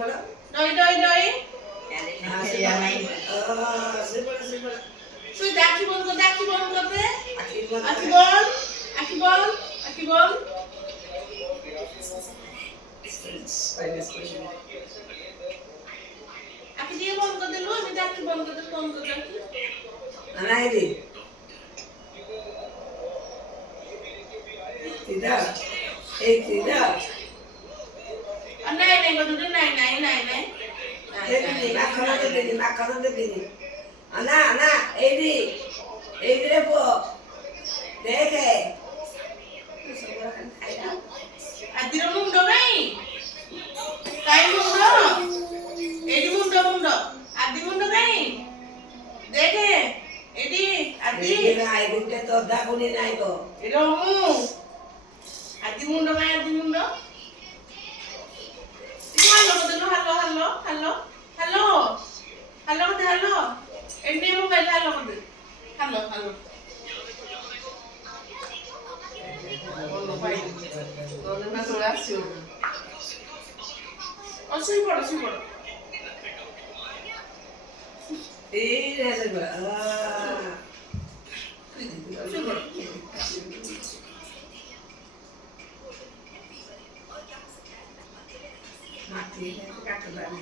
Đôi đôi đôi. Suy ডাকি বল করতে আকি বল আকি বল আকি বল আকি দিয়ে বল করতে লো আমি ডাকি বল করতে আকি নাই রে তিদা এই তিদা নাই নাই বল নাই নাই নাই নাই না খানা দেবিনি আনা আনা এই রে পো দেখে আদির মুন্ডো নাই কাই মুন্ডো এডি মুন্ডো আদি মুন্ডো নাই দেখে এডি আদি নাই গুটে তো দাগুনি নাই তো এরমু আদি মুন্ডো নাই আদি মুন্ডো হ্যালো বদলো hello hello hello hello hello বদলো হ্যালো এন্ডি মোবাইল হ্যালো বদলো হ্যালো হ্যালো বলো ভাই দোনে না চলে আসছো শুই পড়ো এই রে শুই পড়ো মাটি কাটতে পারি